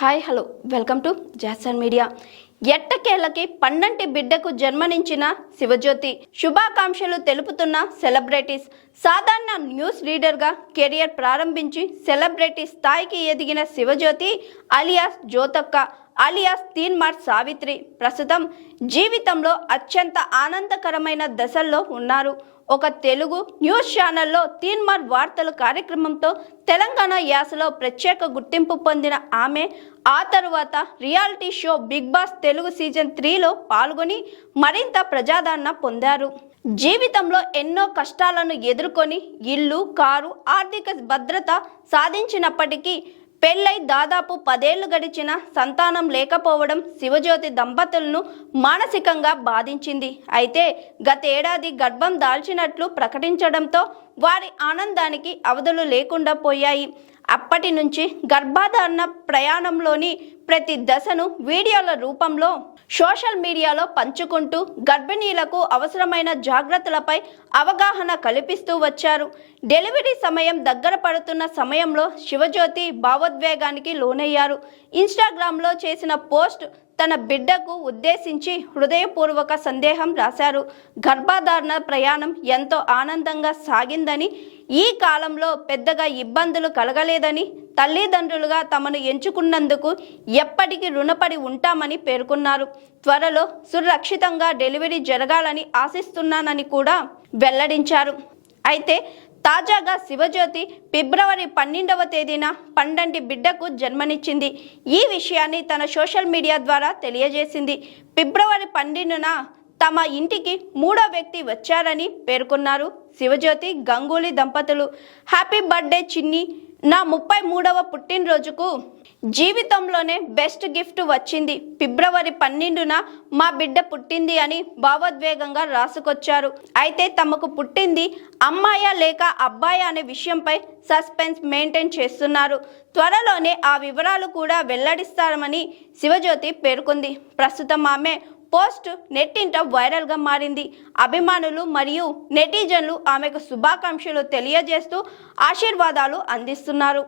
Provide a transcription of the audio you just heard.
Hi hello. Welcome to Jason media. ఎట్టకేళ్ళకి పన్నంటి బిడ్డకు జన్మనించిన శివజ్యోతి శుభాకాంక్షలు తెలుపుతున్న సెలబ్రిటీస్. సాధారణ న్యూస్ రీడర్గా కెరియర్ ప్రారంభించి సెలబ్రిటీ స్థాయికి ఎదిగిన శివజ్యోతి అలియాస్ జ్యోతక్క అలియాస్ తీన్మార్ సావిత్రి ప్రస్తుతం జీవితంలో అత్యంత ఆనందకరమైన దశల్లో ఉన్నారు. ఒక తెలుగు న్యూస్ ఛానల్లో తీన్మార్ వార్తలు కార్యక్రమంతో తెలంగాణ యాసలో ప్రత్యేక గుర్తింపు పొందిన ఆమె ఆ తరువాత reality show Bigg Boss Telugu season త్రీలో పాల్గొని మరింత ప్రజాదరణ పొందారు. జీవితంలో ఎన్నో కష్టాలను ఎదుర్కొని ఇల్లు కారు ఆర్థిక భద్రత సాధించినప్పటికీ పెళ్ళై దాదాపు పదేళ్ళు గడిచిన సంతానం లేకపోవడం శివజ్యోతి దంపతులను మానసికంగా బాధించింది. అయితే గతేడాది గర్భం దాల్చినట్లు ప్రకటించడంతో వారి ఆనందానికి అవధులు లేకుండా పోయాయి. అప్పటి నుంచి గర్భధారణ ప్రయాణంలోని ప్రతి దశను వీడియోల రూపంలో సోషల్ మీడియాలో పంచుకుంటూ గర్భిణీలకు అవసరమైన జాగ్రత్తలపై అవగాహన కల్పిస్తూ వచ్చారు. డెలివరీ సమయం దగ్గర పడుతున్న సమయంలో శివజ్యోతి భావోద్వేగానికి లోనయ్యారు. ఇన్స్టాగ్రామ్లో చేసిన పోస్ట్ తన బిడ్డకు ఉద్దేశించి హృదయపూర్వక సందేహం రాశారు. గర్భధారణ ప్రయాణం ఎంతో ఆనందంగా సాగిందని ఈ కాలంలో పెద్దగా ఇబ్బందులు కలగలేదని తల్లిదండ్రులుగా తమను ఎంచుకున్నందుకు ఎప్పటికీ రుణపడి ఉంటామని పేర్కొన్నారు. త్వరలో సురక్షితంగా డెలివరీ జరగాలని ఆశిస్తున్నానని కూడా వెల్లడించారు. అయితే తాజాగా శివజ్యోతి ఫిబ్రవరి పన్నెండవ తేదీన పండంటి బిడ్డకు జన్మనిచ్చింది. ఈ విషయాన్ని తన సోషల్ మీడియా ద్వారా తెలియజేసింది. ఫిబ్రవరి పన్నెండున తమ ఇంటికి మూడో వ్యక్తి వచ్చారని పేర్కొన్నారు శివజ్యోతి గంగూలీ దంపతులు. హ్యాపీ బర్త్డే చిన్ని నా ముప్పై మూడవ పుట్టినరోజుకు జీవితంలోనే బెస్ట్ గిఫ్ట్ వచ్చింది. ఫిబ్రవరి పన్నెండున మా బిడ్డ పుట్టింది అని భావోద్వేగంగా రాసుకొచ్చారు. అయితే తమకు పుట్టింది అమ్మాయా లేక అబ్బాయా అనే విషయంపై సస్పెన్స్ మెయింటైన్ చేస్తున్నారు. త్వరలోనే ఆ వివరాలు కూడా వెల్లడిస్తామని శివజ్యోతి పేర్కొంది. ప్రస్తుతం ఆమె పోస్ట్ నెట్టింట వైరల్గా మారింది. అభిమానులు మరియు నెటిజన్లు ఆమెకు శుభాకాంక్షలు తెలియజేస్తూ ఆశీర్వాదాలు అందిస్తున్నారు.